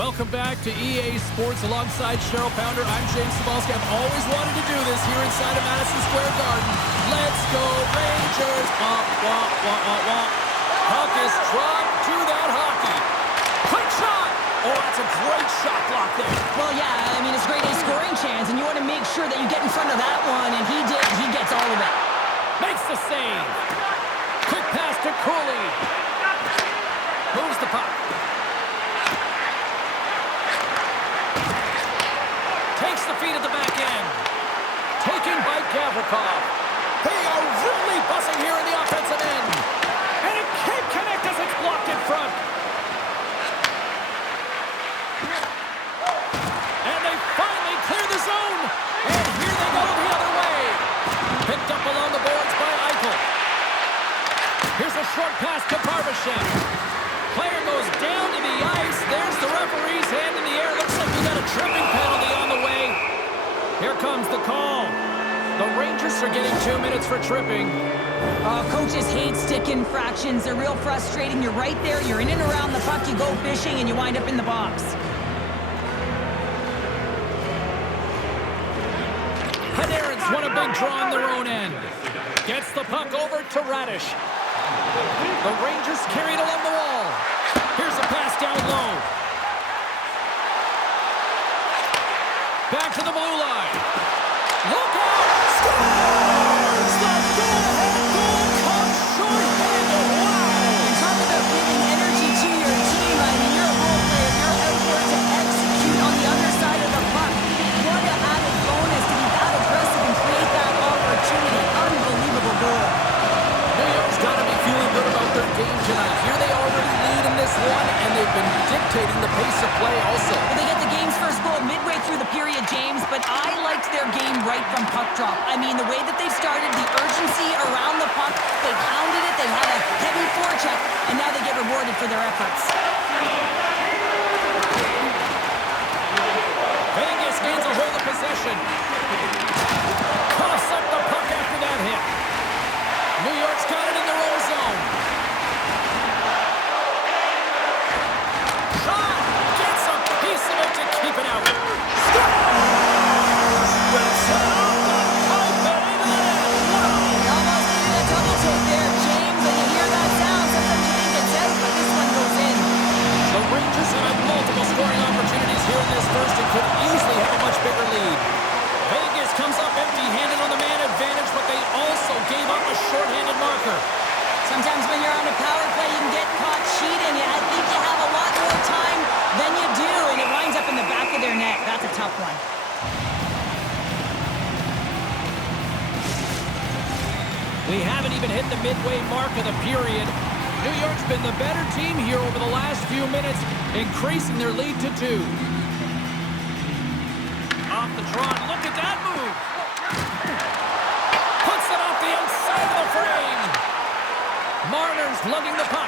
Welcome back to EA Sports alongside Cheryl Pounder. I'm James Cybulski. I've always wanted to do this here inside of Madison Square Garden. Let's go Rangers! Wah, wah, wah, wah, wah. Puck is dropped to that hockey. Quick shot! Oh, that's a great shot block there. Well, yeah, I mean, it's a great scoring chance, and you want to make sure that you get in front of that one, and he did. He gets all of it. Makes the save. Quick pass to Cooley. Moves the puck. Takes the feed at the back end. Taken by Gavrikov. They are really buzzing here in the offensive end. And it can't connect as it's blocked in front. And they finally clear the zone. And here they go the other way. Picked up along the boards by Eichel. Here's a short pass to Barbashev. Player goes down to the ice. There's the referee's hand in the air. Looks like we got a tripping penalty on the way. Here comes the call. The Rangers are getting 2 minutes for tripping. Coaches hate stick infractions. They're real frustrating. You're right there. You're in and around the puck. You go fishing, and you wind up in the box. Panarin's won a big draw on their own end. Gets the puck over to Radish. The Rangers carry it along the wall. Here's a pass down low. Back to the blue line. Look out! Scores! The go-ahead goal comes short-handed. Wow! Talk about giving energy to your team. I mean, you're a role player. You're out there to execute on the other side of the puck. What an added bonus to be that aggressive and create that opportunity. Unbelievable goal. New York's got to be feeling good about their game tonight. Here they already lead in this one, and they've been dictating the pace of play also. Well, they get the game's first goal midway through the period, James, but I liked their game right from puck drop. I mean, the way that they've started, the urgency around the puck, they pounded it, they had a heavy forecheck, and now they get rewarded for their efforts. Vegas gains a hold of possession. Coughs up the puck after that hit. New York's got it in their own zone. Shot! Gets a piece of it to keep it out. Scores! Whips it off the pipe and into the net. Wow! Almost needed a double take there, James, and you hear that sound. Sometimes you think it's out, but this one goes in. The Rangers have had multiple scoring opportunities here in this first and could easily have a much bigger lead. Vegas comes up empty-handed on the man advantage, but they also gave up a shorthanded marker. Sometimes when you're on a power play, you can get caught cheating. I think you have a lot more time than you do, and it winds up in the back of their net. That's a tough one. We haven't even hit the midway mark of the period. New York's been the better team here over the last few minutes, increasing their lead to 2. Off the draw, look at that move. Puts it off the outside of the frame. Marner's lugging the puck.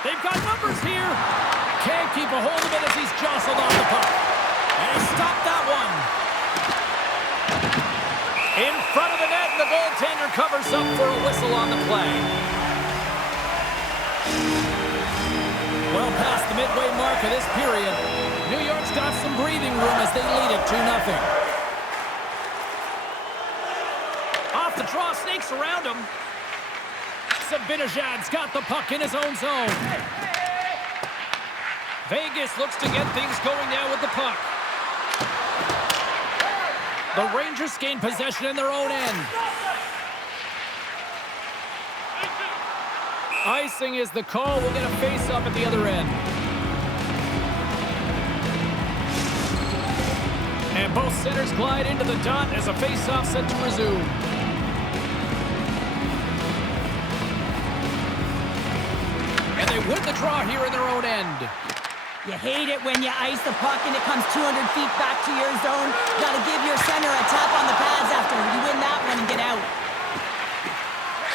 They've got numbers here. Can't keep a hold of it as he's jostled off the puck. And he stopped that one. In front of the net, the goaltender covers up for a whistle on the play. Well past the midway mark of this period, New York's got some breathing room as they lead it 2-0. Off the draw, snakes around him. Zibanejad's got the puck in his own zone. Vegas looks to get things going now with the puck. The Rangers gain possession in their own end. Icing is the call. We'll get a face-up at the other end. And both centers glide into the dot as a face-off set to resume. And they win the draw here in their own end. You hate it when you ice the puck and it comes 200 feet back to your zone. Got to give your center a tap on the pads after you win that one and get out.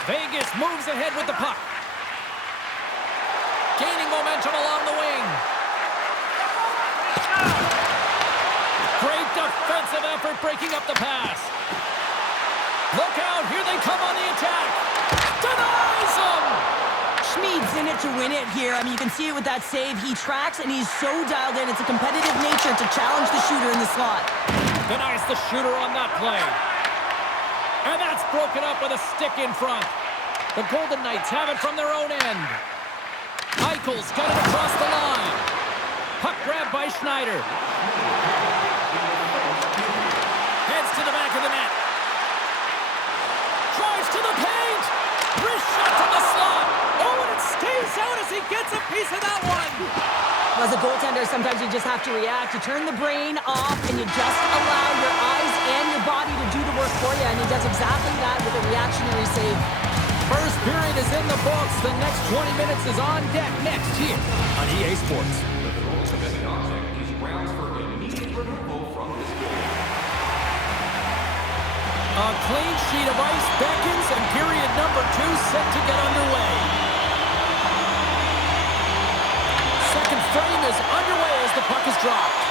Vegas moves ahead with the puck. Gaining momentum along the wing. Great defensive effort breaking up the pass. Look out, here they come on the attack. Denies them! Schmid's in it net to win it here. I mean, you can see it with that save. He tracks, and he's so dialed in. It's a competitive nature to challenge the shooter in the slot. Denies the shooter on that play. And that's broken up with a stick in front. The Golden Knights have it from their own end. Eichel's got it across the line. Puck grabbed by Schneider. Heads to the back of the net. Drives to the paint. Wrist shot to the slot. Oh, and it stays out as he gets a piece of that one. As a goaltender, sometimes you just have to react. You turn the brain off, and you just allow your eyes and your body to do the work for you, and he does exactly that with a reactionary save. First period is in the books. The next 20 minutes is on deck next here on EA Sports. A clean sheet of ice beckons, and period number 2 set to get underway. Second frame is underway as the puck is dropped.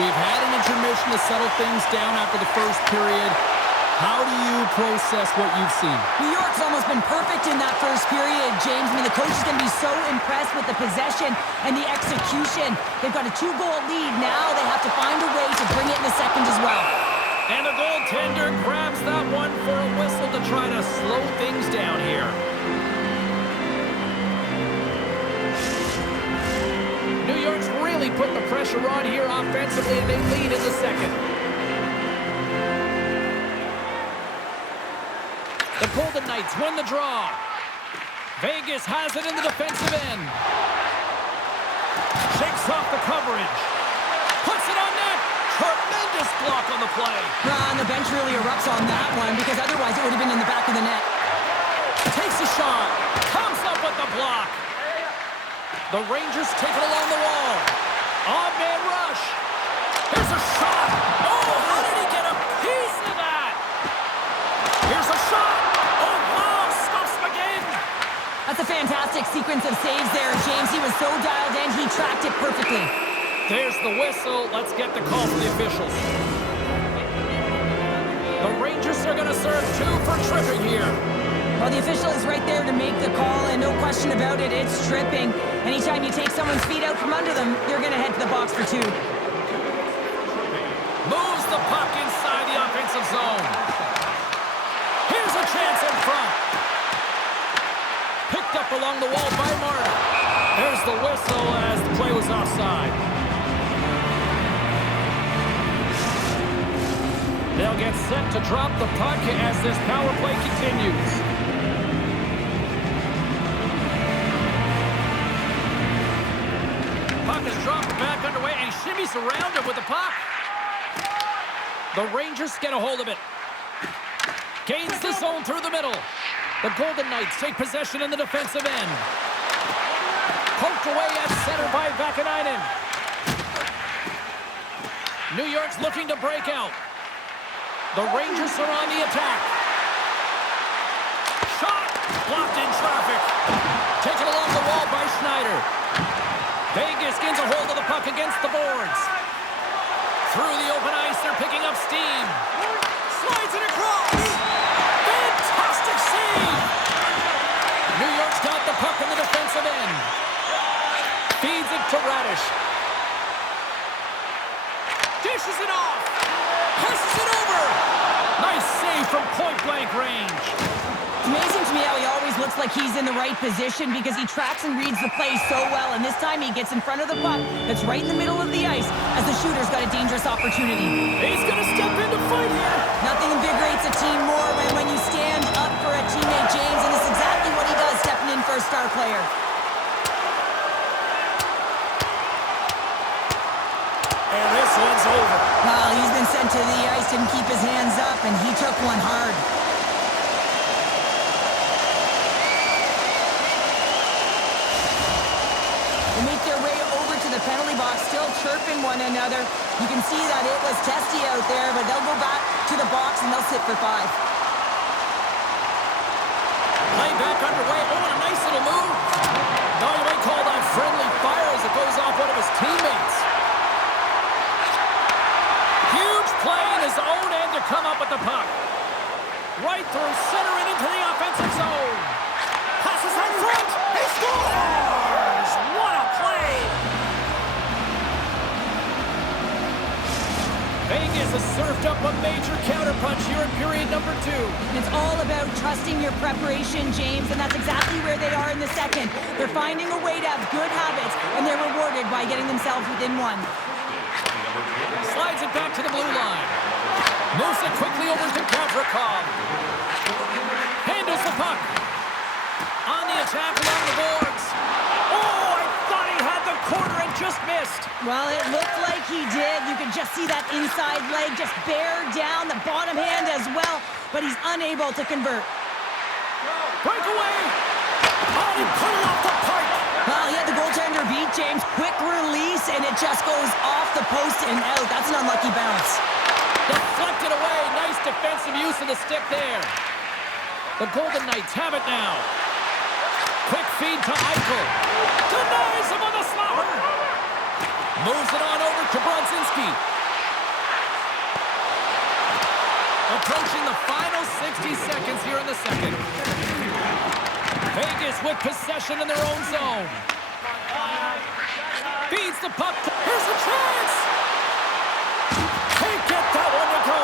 We've had an intermission to settle things down after the first period. How do you process what you've seen? New York's almost been perfect in that first period, James. I mean, the coach is going to be so impressed with the possession and the execution. They've got a 2-goal lead. Now they have to find a way to bring it in the second as well. And the goaltender grabs that one for a whistle to try to slow things down here. New York's really putting the pressure on here offensively, and they lead in the second. The Golden Knights win the draw. Vegas has it in the defensive end. Shakes off the coverage. Puts it on net. Tremendous block on the play. And the bench really erupts on that one because otherwise it would have been in the back of the net. Takes a shot. Comes up with the block. The Rangers take it along the wall. On-man rush. Here's a shot. Oh, how did he get a piece of that? Here's a shot. Oh, wow. Stops him again. That's a fantastic sequence of saves there, James. He was so dialed in, he tracked it perfectly. There's the whistle. Let's get the call from the officials. The Rangers are going to serve 2 for tripping here. Well, the official is right there to make the call, and no question about it, it's tripping. Anytime you take someone's feet out from under them, you're going to head to the box for 2. Moves the puck inside the offensive zone. Here's a chance in front. Picked up along the wall by Martin. There's the whistle as the play was offside. They'll get set to drop the puck as this power play continues. Puck is dropped back underway, and he shimmies around it with the puck. The Rangers get a hold of it. Gains the zone through the middle. The Golden Knights take possession in the defensive end. Poked away at center by Vakanainen. New York's looking to break out. The Rangers are on the attack. Shot! Blocked in traffic. Taken along the wall by Schneider. Vegas gains a hold of the puck against the boards. Through the open ice, they're picking up steam. Slides it across. Fantastic save! New York's got the puck in the defensive end. Feeds it to Radish. Dishes it off. Passes it over. Nice save from point-blank range. It's amazing to me how he always looks like he's in the right position because he tracks and reads the play so well, and this time he gets in front of the puck that's right in the middle of the ice as the shooter's got a dangerous opportunity. He's going to step in to fight here. Nothing invigorates a team more when you stand up for a teammate, James, and this is exactly what he does, stepping in for a star player. And this one's over. Well, he's been sent to the ice, didn't keep his hands up, and he took one hard. They make their way over to the penalty box, still chirping one another. You can see that it was testy out there, but they'll go back to the box and they'll sit for 5. Play back underway. Oh, and a nice little move. Now you might call that friendly fire as it goes off one of his teammates. Huge play in his own end to come up with the puck. Right through center and into the offensive zone. Passes out front. He scores! Kansas has served up a major counterpunch here in period number 2. It's all about trusting your preparation, James, and that's exactly where they are in the second. They're finding a way to have good habits, and they're rewarded by getting themselves within one. Slides it back to the blue line. Moves it quickly over to Gavrikov. Handles the puck. On the attack along the boards. Oh, I thought he had the corner and just missed. Well, it looked like he did. You could just see that inside leg just bear down, the bottom hand as well, but he's unable to convert. Breakaway. Oh, he put it off the pipe. Well, he had the goaltender beat, James. Quick release, and it just goes off the post and out. That's an unlucky bounce. Deflected away. Nice defensive use of the stick there. The Golden Knights have it now. Quick feed to Eichel. Denies him on the slapper. Moves it on over to Brodzinski. Approaching the final 60 seconds here in the second. Vegas with possession in their own zone. Feeds the puck. Here's a chance. Can't get that one to go.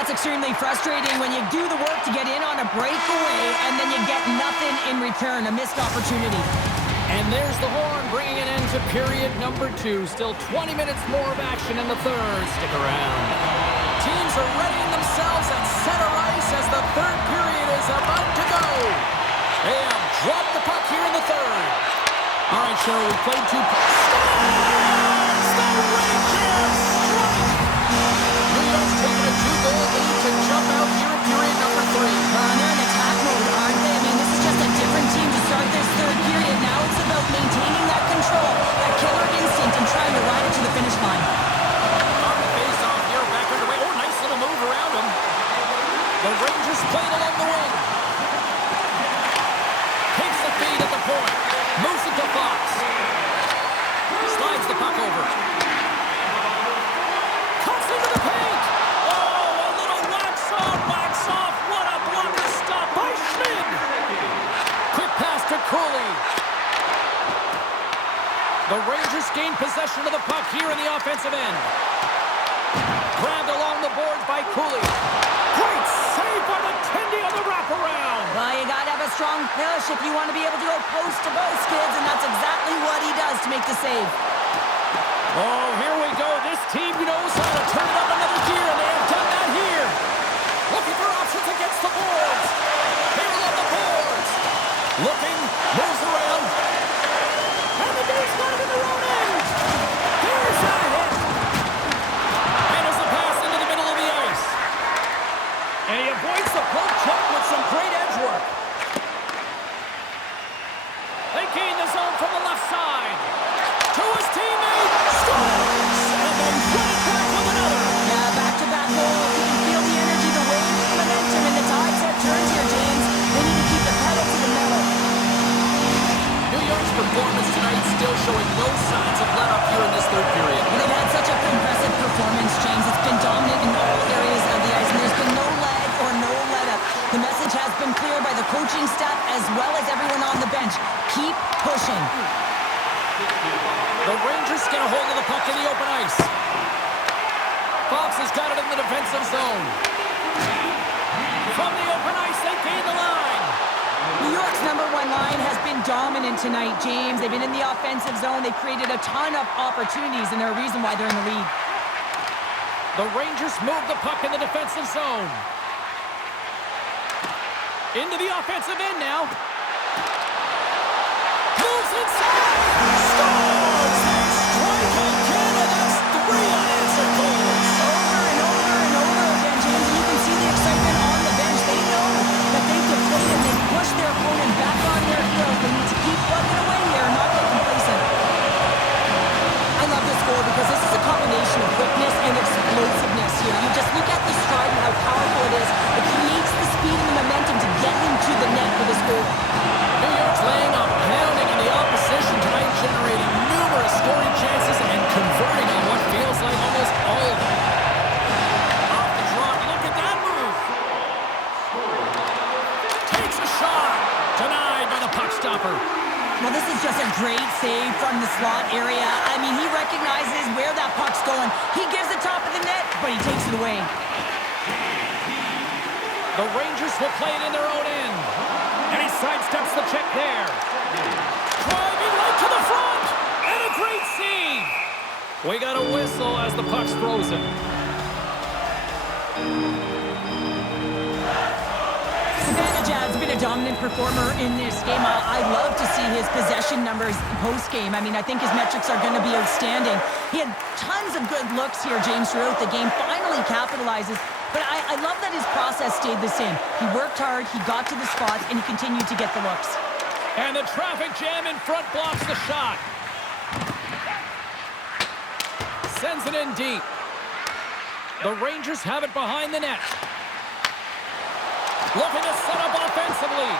It's extremely frustrating when you do the work to get in on a breakaway and then you get nothing in return, a missed opportunity. And there's the horn bringing an end to period number 2. Still 20 minutes more of action in the third. Stick around. Teams are readying themselves at center ice as the third period is about to go. They have dropped the puck here in the third. All right, Cheryl, we played 2 pucks. The Rangers strike! New York's taking a 2-goal lead to jump out here in period number 3. They're in attack mode, aren't they? I mean, this is just a different team to start this third period. Now it's about maintaining that control, that killer instinct, and trying to ride it to the finish line. On the face-off here, back underway. Oh, nice little move around him. The Rangers played along the wing. Takes the feed at the point. Moves it to Fox. Slides the puck over. Cuts into the paint. Oh, a little wax off. What a blocker stop by Schmid. Quick pass to Cooley. The Rangers gain possession of the puck here in the offensive end. Grabbed along the boards by Cooley. Great save by the Tendy on the wraparound. Well, you got to have a strong push if you want to be able to go post to post, kids, and that's exactly what he does to make the save. Oh, here we go. This team knows how to turn it up another gear, and they have done that here. Looking for options against the boards. Here on the boards. Looking, moves around. And the Dave's got it in their own end. There's a hit. And as the pass into the middle of the ice. And he avoids the poke check with some great edge work. They gain the zone from the left side. To his teammate. Scores! And they run it back with another. Yeah, back-to-back goals. You can feel the energy, the wave, the momentum, and the tide set turns here, James. They need to keep the pedal to the metal. New York's performance tonight still showing no signs of let-up here in this third period. Well, they've had such a impressive performance, James. It's been dominant in all areas of the ice, and there's been no lag or no let-up. The message has been clear by the coaching staff as well as everyone on the bench. Keep pushing. The Rangers get a hold of the puck in the open ice. Fox has got it in the defensive zone. From the open ice, they gain the line. New York's number 1 line has been dominant tonight, James. They've been in the offensive zone. They've created a ton of opportunities, and they're a reason why they're in the lead. The Rangers move the puck in the defensive zone. Into the offensive end now. Moves inside. Scores! They strike again, and that's 3 unanswered goals. Over and over and over again, James, and you can see the excitement on the bench. They know that they've deflated. They've pushed their opponent back on their heels. They need to keep plugging away here and not get complacent. I love this goal because this is a combination of quickness and explosiveness here. You just look at the stride and how powerful it is. It creates the speed and the momentum to get him to the net for this goal. New York's laying a pounding in the opposition tonight, generating numerous a great save from the slot area. I mean, he recognizes where that puck's going. He gives the top of the net, but he takes it away. The Rangers will play it in their own end. And he sidesteps the check there. Driving right to the front. And a great save. We got a whistle as the puck's frozen. Zibanejad's been a dominant performer in this game. I'd love to see his possession numbers post-game. I mean, I think his metrics are going to be outstanding. He had tons of good looks here, James, throughout the game. Finally capitalizes. But I love that his process stayed the same. He worked hard, he got to the spots, and he continued to get the looks. And the traffic jam in front blocks the shot. Sends it in deep. The Rangers have it behind the net. Looking to set up offensively.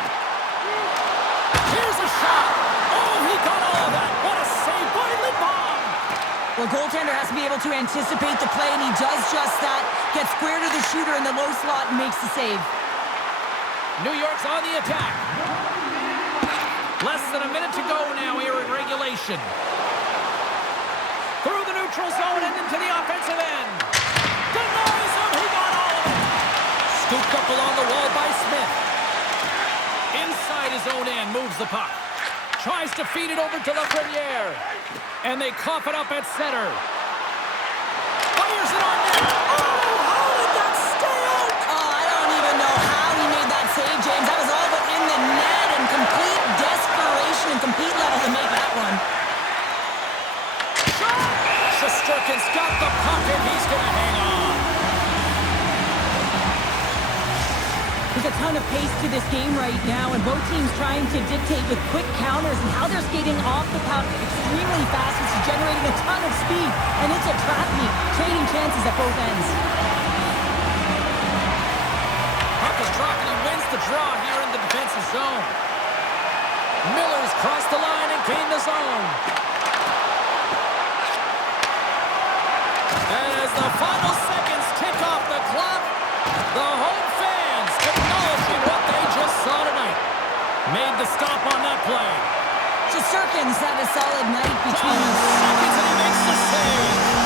Here's a shot. Oh, he got all of that. What a save by Lindbaum. Well, goaltender has to be able to anticipate the play, and he does just that. Gets square to the shooter in the low slot and makes the save. New York's on the attack. Less than a minute to go now here in regulation. Through the neutral zone and into the offensive end. Denies him. He got all of it. Scooped up along the wall by Smith. Inside his own end, moves the puck. Tries to feed it over to Lafreniere. And they cough it up at center. Fires it on net. Oh, how did that stay out? Oh, I don't even know how he made that save, James. That was all but in the net and complete desperation and complete level to make that one. Shot! Shesterkin's got the puck and he's going to hang on. There's a ton of pace to this game right now, and both teams trying to dictate with quick counters and how they're skating off the puck extremely fast, which is generating a ton of speed, and it's a trap meet, trading chances at both ends. Puck is dropped and he wins the draw here in the defensive zone. Miller's crossed the line and gained the zone. And as the final seconds tick off the clock, the home fans acknowledging what they just saw tonight. Made the stop on that play. Shesterkin's had a solid night between... 12 seconds and he makes the save.